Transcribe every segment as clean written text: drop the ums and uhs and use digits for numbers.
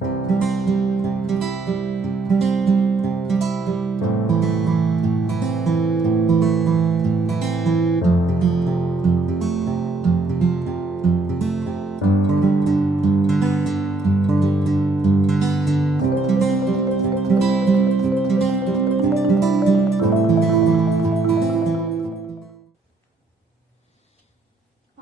Well,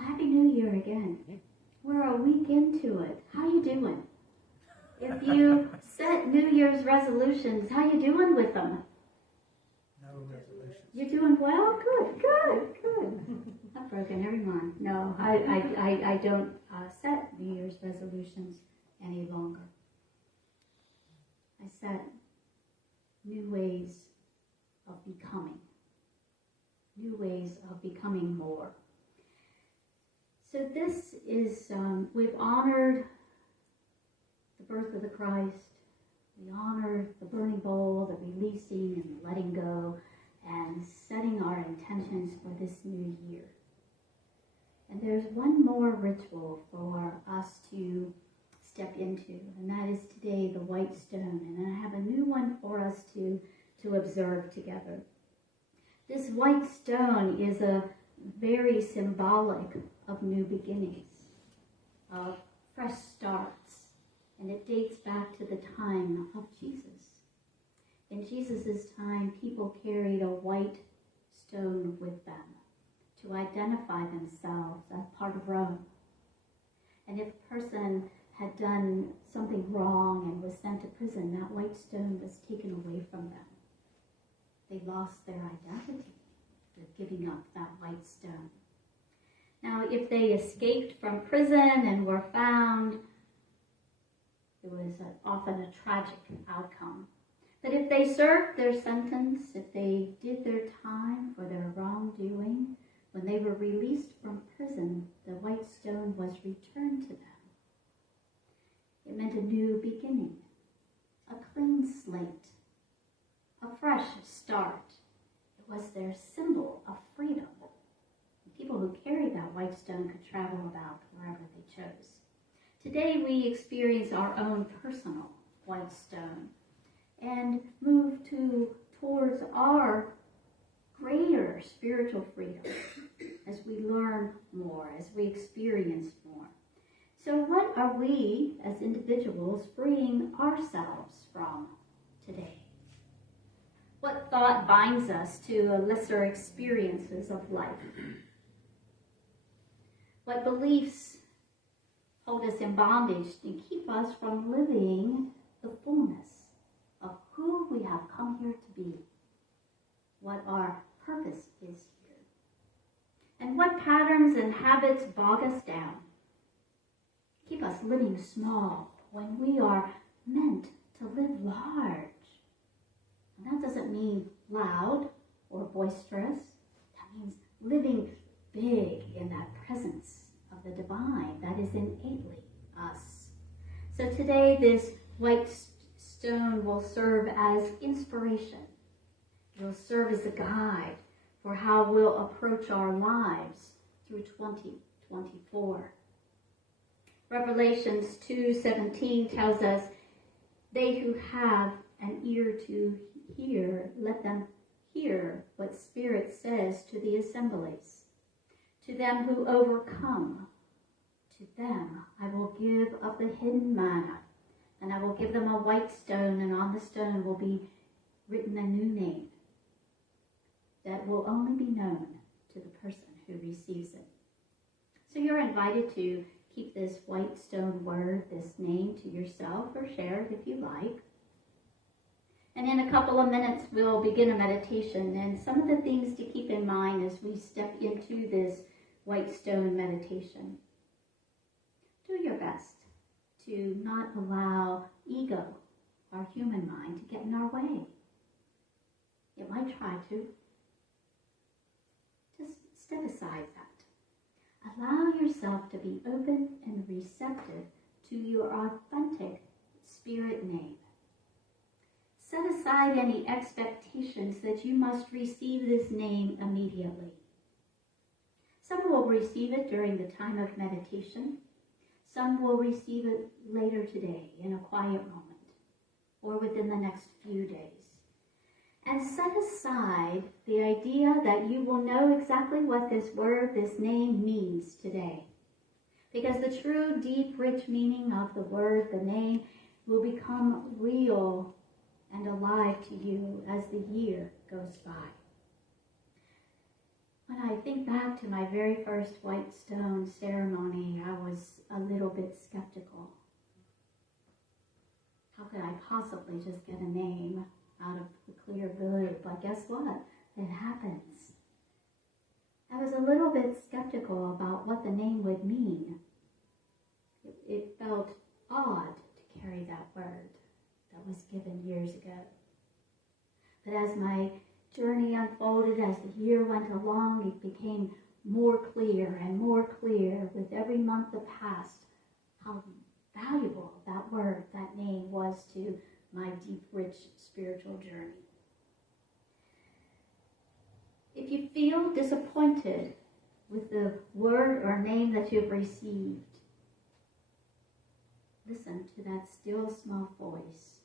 Happy New Year again. We're a week into it. How you doing? If you set New Year's resolutions, how you doing with them? No resolutions. You're doing well? Good. I've broken every one. No, I don't set New Year's resolutions any longer. I set new ways of becoming more. So this is, we've honored the birth of the Christ. We honored the burning bowl, the releasing and letting go, and setting our intentions for this new year. And there's one more ritual for us to step into, and that is today the white stone. And I have a new one for us to observe together. This white stone is a very symbolic of new beginnings, of fresh starts, and it dates back to the time of Jesus. In Jesus' time, people carried a white stone with them to identify themselves as part of Rome. And if a person had done something wrong and was sent to prison, that white stone was taken away from them. They lost their identity with giving up that white stone. Now, if they escaped from prison and were found, it was often a tragic outcome. But if they served their sentence, if they did their time for their wrongdoing, when they were released from prison, the white stone was returned to them. It meant a new beginning, a clean slate, a fresh start. It was their symbol of freedom. People who carried that white stone could travel about wherever they chose. Today we experience our own personal white stone and move towards our greater spiritual freedom as we learn more, as we experience more. So what are we as individuals freeing ourselves from today? What thought binds us to lesser experiences of life? What beliefs hold us in bondage and keep us from living the fullness of who we have come here to be, what our purpose is here, and what patterns and habits bog us down, keep us living small when we are meant to live large. And that doesn't mean loud or boisterous. That means living big in that presence of the divine that is innately us. So today this white stone will serve as inspiration. It will serve as a guide for how we'll approach our lives through 2024. Revelations 2:17 tells us, "They who have an ear to hear, let them hear what Spirit says to the assemblies. To them who overcome, to them I will give of the hidden manna, and I will give them a white stone, and on the stone will be written a new name that will only be known to the person who receives it." So you're invited to keep this white stone word, this name, to yourself, or share it if you like. And in a couple of minutes, we'll begin a meditation. And some of the things to keep in mind as we step into this white stone meditation. Do your best to not allow ego, our human mind, to get in our way. It might try to. Just step aside that. Allow yourself to be open and receptive to your authentic spirit name. Set aside any expectations that you must receive this name immediately. Some will receive it during the time of meditation. Some will receive it later today in a quiet moment or within the next few days. And set aside the idea that you will know exactly what this word, this name means today. Because the true, deep, rich meaning of the word, the name, will become real and alive to you as the year goes by. When I think back to my very first white stone ceremony, I was a little bit skeptical. How could I possibly just get a name out of the clear blue? But guess what? It happens. I was a little bit skeptical about what the name would mean. It felt odd to carry that word that was given years ago. But as my journey unfolded, as the year went along, it became more clear and more clear with every month that passed how valuable that word, that name was to my deep, rich spiritual journey. If you feel disappointed with the word or name that you've received, listen to that still small voice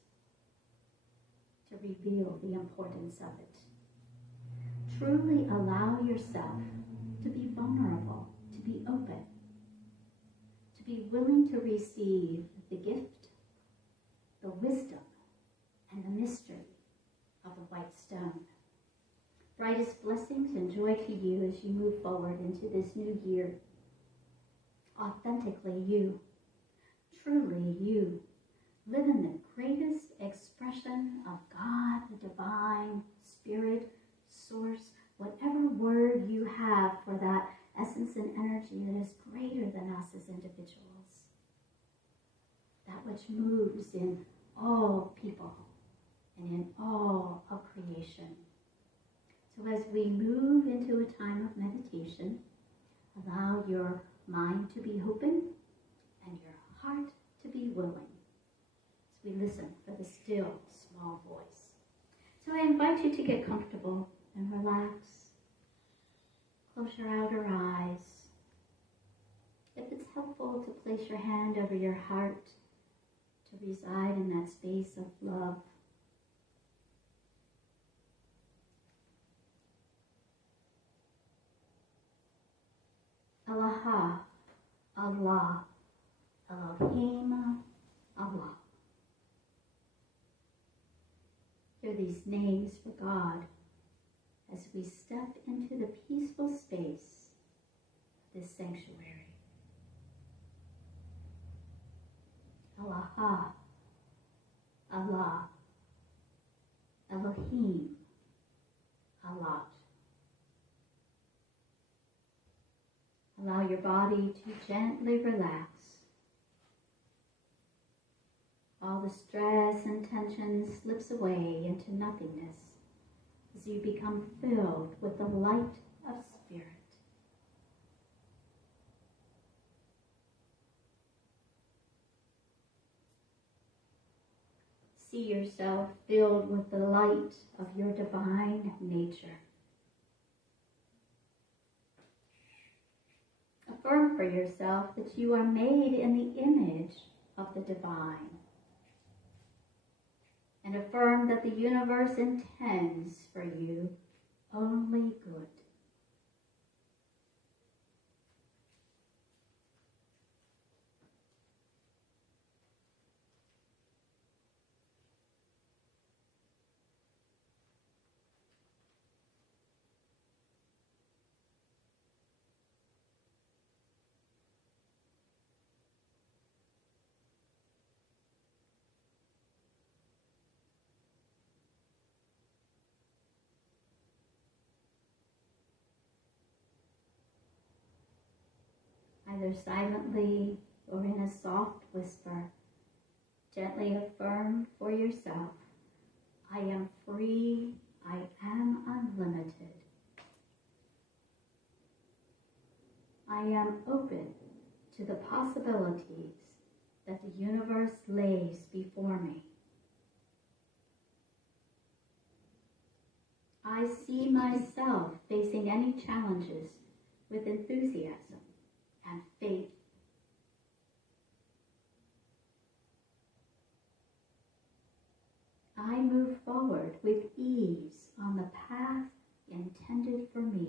to reveal the importance of it. Truly allow yourself to be vulnerable, to be open, to be willing to receive the gift, the wisdom, and the mystery of the white stone. Brightest blessings and joy to you as you move forward into this new year. Authentically you, truly you, live in the greatest expression of God, the divine, spirit, source, whatever word you have for that essence and energy that is greater than us as individuals. That which moves in all people and in all of creation. So as we move into a time of meditation, allow your mind to be open and your heart to be willing. As we listen for the still, small voice. So I invite you to get comfortable and relax. Close your outer eyes. If it's helpful to place your hand over your heart to reside in that space of love. Allah, Allah, Elohim, Allah. Hear these names for God as we step into the peaceful space of this sanctuary. Allah, Allah, Elohim, Allah. Allow your body to gently relax. All the stress and tension slips away into nothingness as you become filled with the light of spirit. See yourself filled with the light of your divine nature. Affirm for yourself that you are made in the image of the divine. And affirm that the universe intends for you only good. Either silently or in a soft whisper, gently affirm for yourself, I am free, I am unlimited. I am open to the possibilities that the universe lays before me. I see myself facing any challenges with enthusiasm and faith. I move forward with ease on the path intended for me.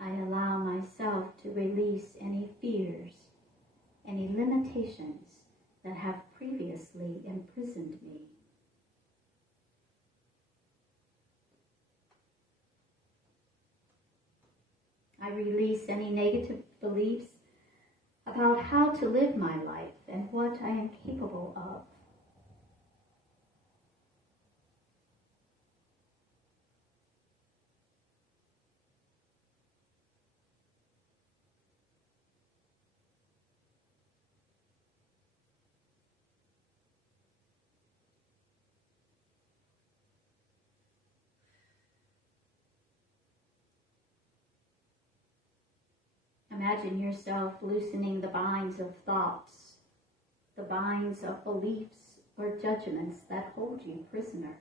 I allow myself to release any fears, any limitations that have previously imprisoned me. I release any negative beliefs about how to live my life and what I am capable of. Imagine yourself loosening the binds of thoughts, the binds of beliefs or judgments that hold you prisoner.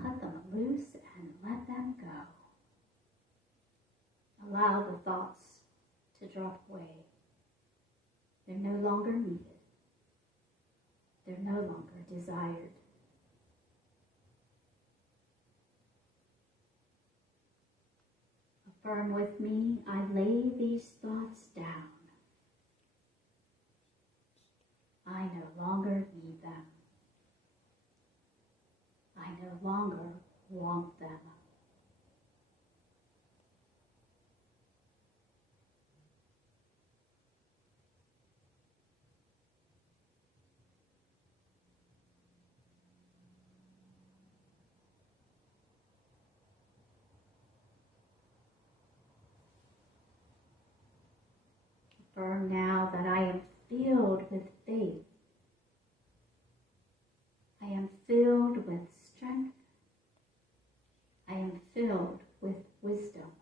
Cut them loose and let them go. Allow the thoughts to drop away. They're no longer needed. They're no longer desired. Affirm with me, I lay these thoughts down. I no longer need them. I no longer want them. Affirm now that I am filled with faith. I am filled with strength. I am filled with wisdom.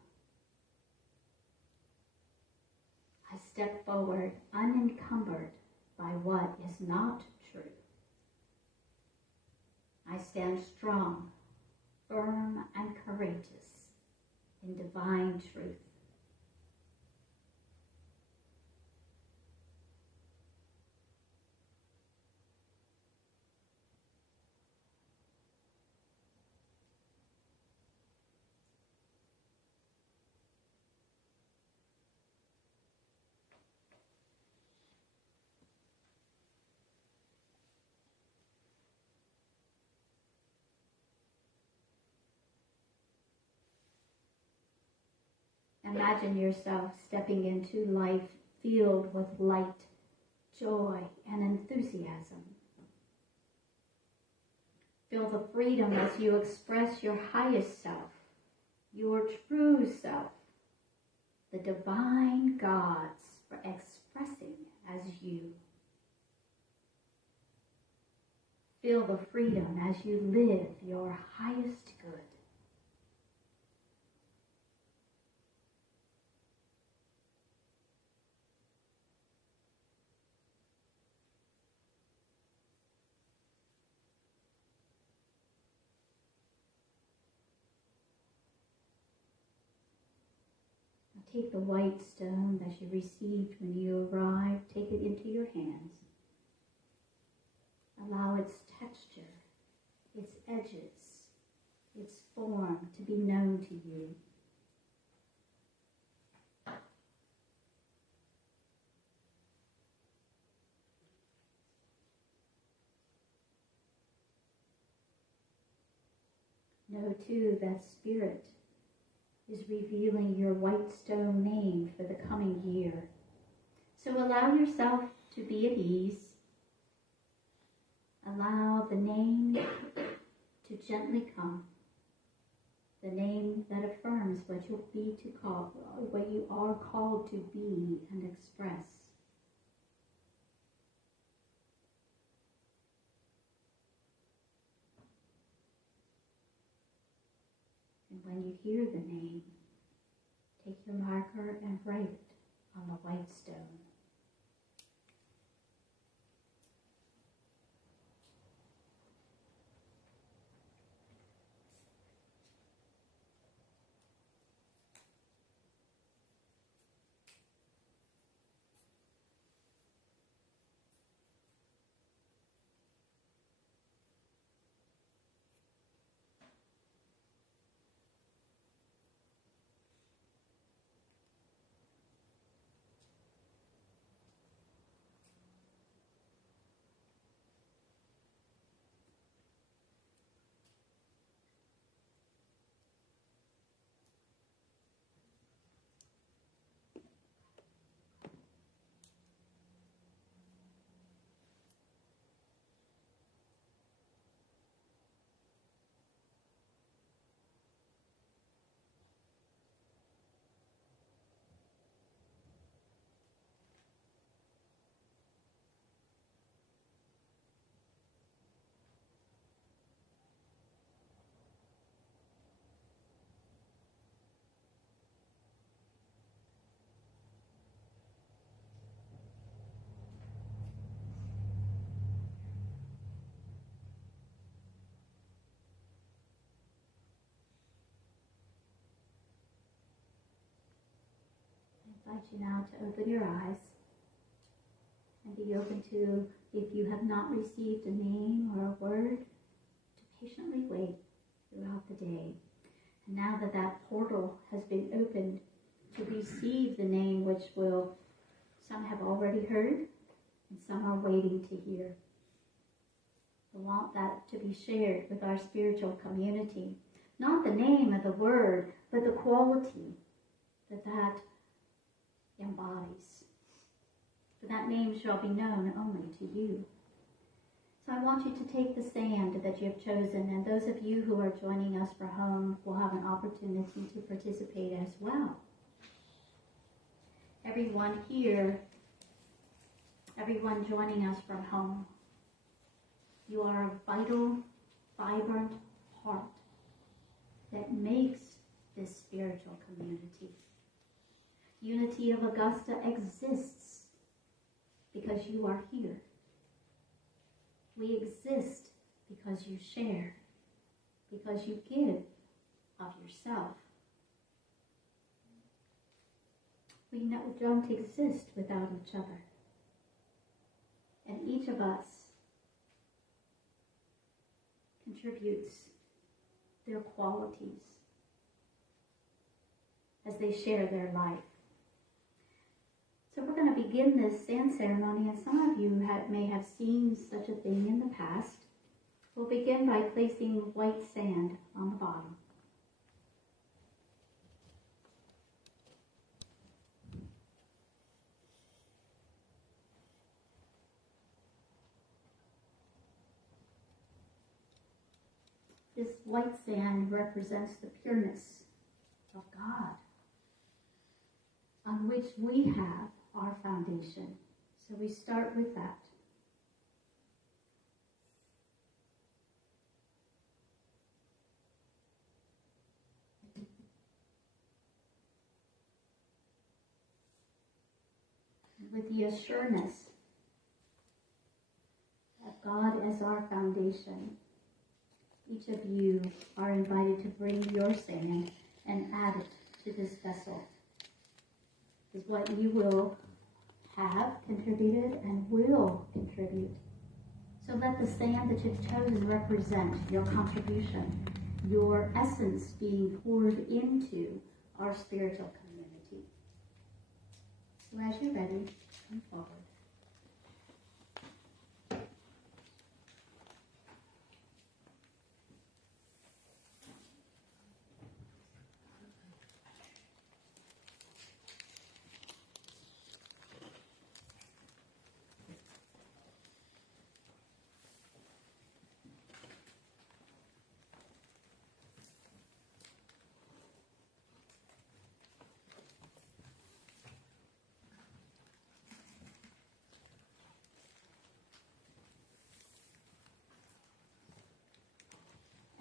I step forward unencumbered by what is not true. I stand strong, firm, and courageous in divine truth. Imagine yourself stepping into life filled with light, joy, and enthusiasm. Feel the freedom as you express your highest self, your true self, the divine gods expressing as you. Feel the freedom as you live your highest good. Take the white stone that you received when you arrived, take it into your hands. Allow its texture, its edges, its form to be known to you. Know too that Spirit is revealing your white stone name for the coming year. So allow yourself to be at ease. Allow the name to gently come. The name that affirms what what you are called to be and express. And when you hear the name, take your marker and write it on the white stone. invite you now to open your eyes and be open to, if you have not received a name or a word, to patiently wait throughout the day. And now that that portal has been opened to receive the name, which will, some have already heard and some are waiting to hear. We want that to be shared with our spiritual community. Not the name of the word, but the quality that that embodies. For that name shall be known only to you. So I want you to take the stand that you have chosen, and those of you who are joining us from home will have an opportunity to participate as well. Everyone here, everyone joining us from home, you are a vital, vibrant heart that makes this spiritual community. Unity of Augusta exists because you are here. We exist because you share, because you give of yourself. We don't exist without each other. And each of us contributes their qualities as they share their life. So we're going to begin this sand ceremony, and some of you may have seen such a thing in the past. We'll begin by placing white sand on the bottom. This white sand represents the pureness of God, on which we have our foundation. So we start with that. With the assurance that God is our foundation, each of you are invited to bring your sand and add it to this vessel. Is what you will have contributed and will contribute. So let the sand that you've chosen represent your contribution, your essence being poured into our spiritual community. So as you're ready, come forward.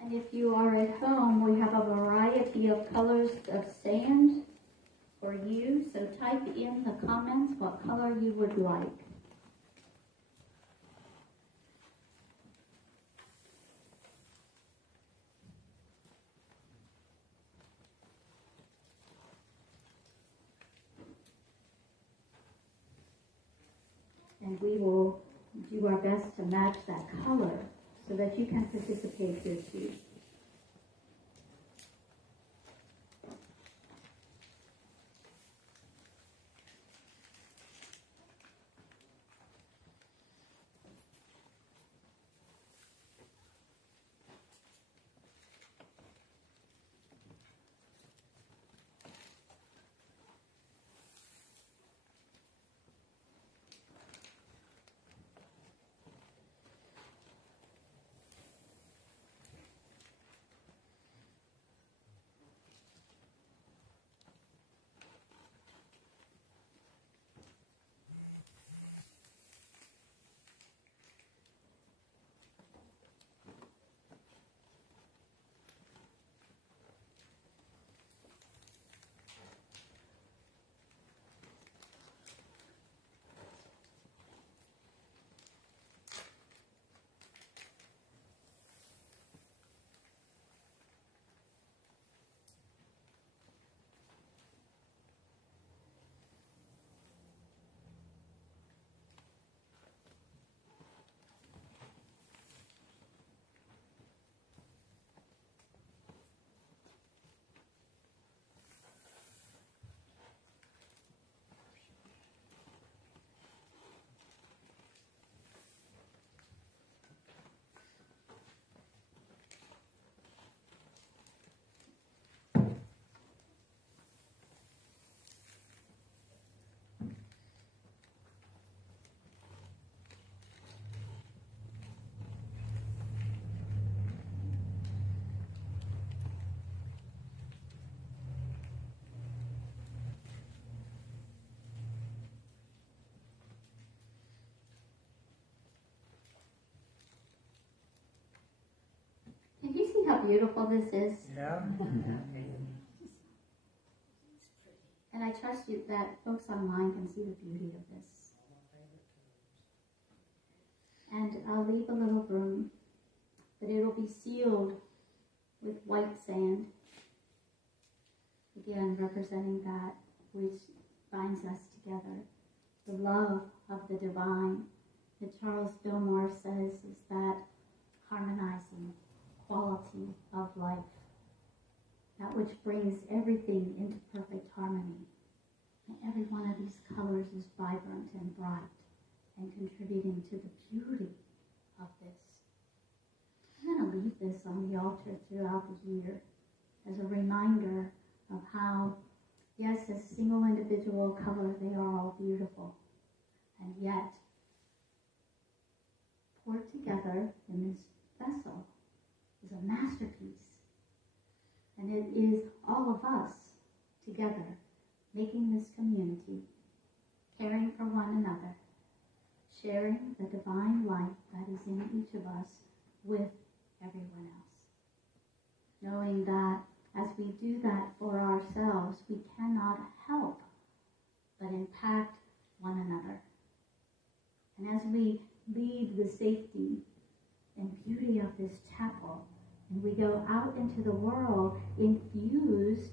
And if you are at home, we have a variety of colors of sand for you. So type in the comments what color you would like. And we will do our best to match that color so that you can participate here too. how beautiful this is? Yeah. And I trust you that folks online can see the beauty of this. And I'll leave a little room, but it'll be sealed with white sand. Again, representing that which binds us together. The love of the divine that Charles Fillmore says is that harmonizing quality of life. That which brings everything into perfect harmony. And every one of these colors is vibrant and bright and contributing to the beauty of this. I'm going to leave this on the altar throughout the year as a reminder of how, yes, as a single individual color, they are all beautiful. And yet, poured together in this vessel is a masterpiece. And it is all of us together making this community, caring for one another, sharing the divine light that is in each of us with everyone else. Knowing that as we do that for ourselves, we cannot help but impact one another. And as we leave the safety and beauty of this chapel, and we go out into the world infused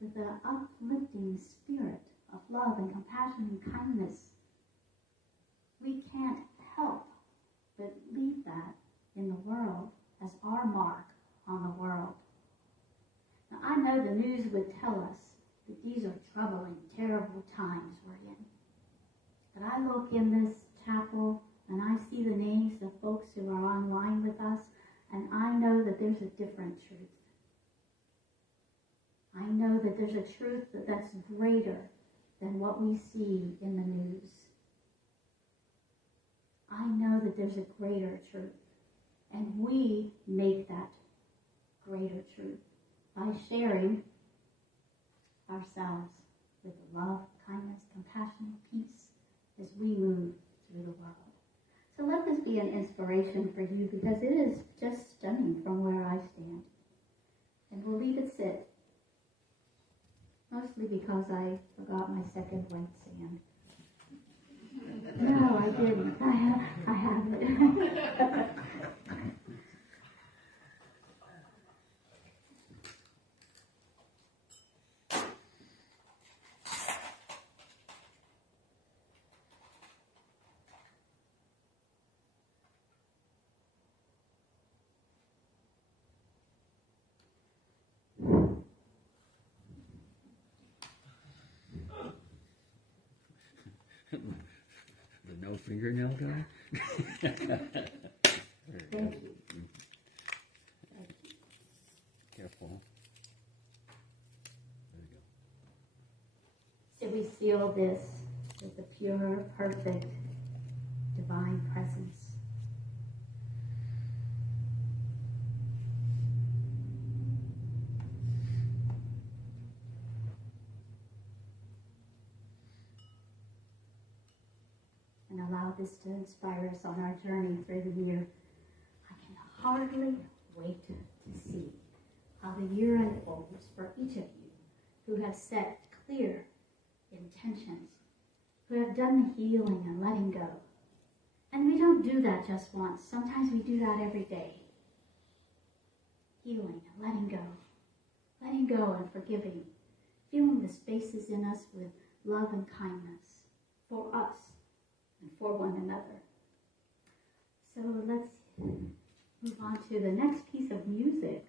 with the uplifting spirit of love and compassion and kindness, we can't help but leave that in the world as our mark on the world. Now, I know the news would tell us that these are troubling, terrible times we're in. But I look in this chapel and I see the names of folks who are online with us, and I know that there's a different truth. I know that there's a truth that's greater than what we see in the news. I know that there's a greater truth, and we make that greater truth by sharing ourselves with love, kindness, compassion, peace as we move through the world. So let this be an inspiration for you, because it is just stunning from where I stand. And we'll leave it sit, mostly because I forgot my second white sand. No, I didn't. I have it. The no fingernail guy? Thank you. Careful. There you go. So we seal this with the pure, perfect, divine presence. And allow this to inspire us on our journey through the year. I can hardly wait to see how the year unfolds for each of you who have set clear intentions, who have done the healing and letting go. And we don't do that just once. Sometimes we do that every day. Healing and letting go and forgiving, filling the spaces in us with love and kindness for us and for one another. So let's move on to the next piece of music.